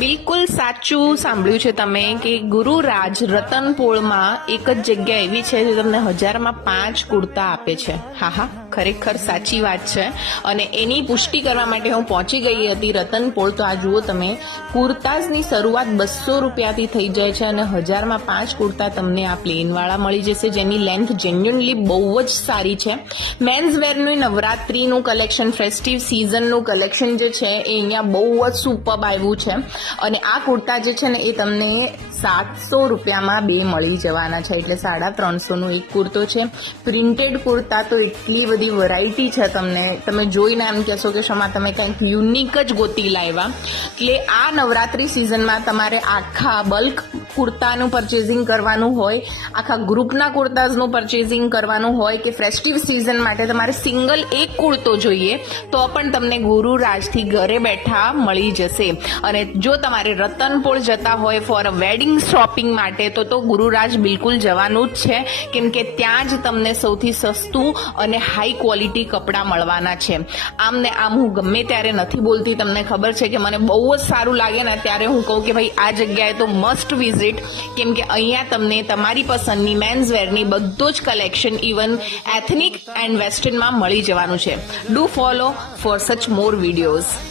બિલકુલ સાચું સાંભળ્યું છે તમે કે ગુરુરાજ રતનપોળમાં એક જ જગ્યા એવી છે જે તમને 1000માં 5 કુર્તા આપે છે. હા, ખરેખર સાચી વાત છે. અને એની પુષ્ટિ કરવા માટે હું પહોંચી ગઈ હતી રતનપોળ. તો આ જુઓ તમે, કુર્તાઝની શરૂઆત 200 રૂપિયાથી થઈ જાય છે અને 1000માં 5 કુર્તા તમને આ પ્લેનવાળા મળી જશે, જેની લેન્થ જેન્યુઅનલી બહુ જ સારી છે. મેન્સ વેરનું નવરાત્રીનું કલેક્શન, ફેસ્ટિવ સિઝનનું કલેક્શન જે છે એ અહીંયા બહુ જ સુપર્બ આવ્યું છે. અને આ કુર્તા જે છે ને એ તમને 700 રૂપિયામાં 2 મળી જવાના છે, એટલે 350નો એક કુર્તો છે. પ્રિન્ટેડ કુર્તા તો એટલી બધી વેરાયટી છે, તમે જોઈને એમ કહેશો કે શમા તમે કંઈક યુનિક જ ગોતી લાવ્યા. એટલે આ નવરાત્રી સિઝનમાં તમારે આખા બલ્ક કુર્તાનું પરચેઝિંગ કરવાનું હોય, આખા ગ્રુપના કુર્તાઝનું પરચેઝિંગ કરવાનું હોય કે ફેસ્ટિવ સિઝન માટે તમારે સિંગલ એક કુર્તો જોઈએ તો પણ તમને ગુરુરાજથી ઘરે બેઠા મળી જશે. અને જો તમારે રતનપોળ જતા હોય ફોર અ વેડિંગ શોપિંગ માટે તો ગુરુરાજ બિલકુલ જવાનું જ છે, કેમ કે ત્યાં જ તમને સૌથી સસ્તું અને હાઈ ક્વોલિટી કપડાં મળવાના છે. આમ ને આમ હું ગમે ત્યારે નથી બોલતી, તમને ખબર છે કે મને બહુ જ સારું લાગે ને ત્યારે હું કહું કે ભાઈ આ જગ્યાએ તો મસ્ટ વિઝિટ, કેમ કે અહીંયા તમને તમારી પસંદની મેન્સ વેરની બધું જ કલેક્શન ઇવન એથનિક એન્ડ વેસ્ટર્નમાં મળી જવાનું છે. ડુ ફોલો ફોર સચ મોર વિડીયોઝ.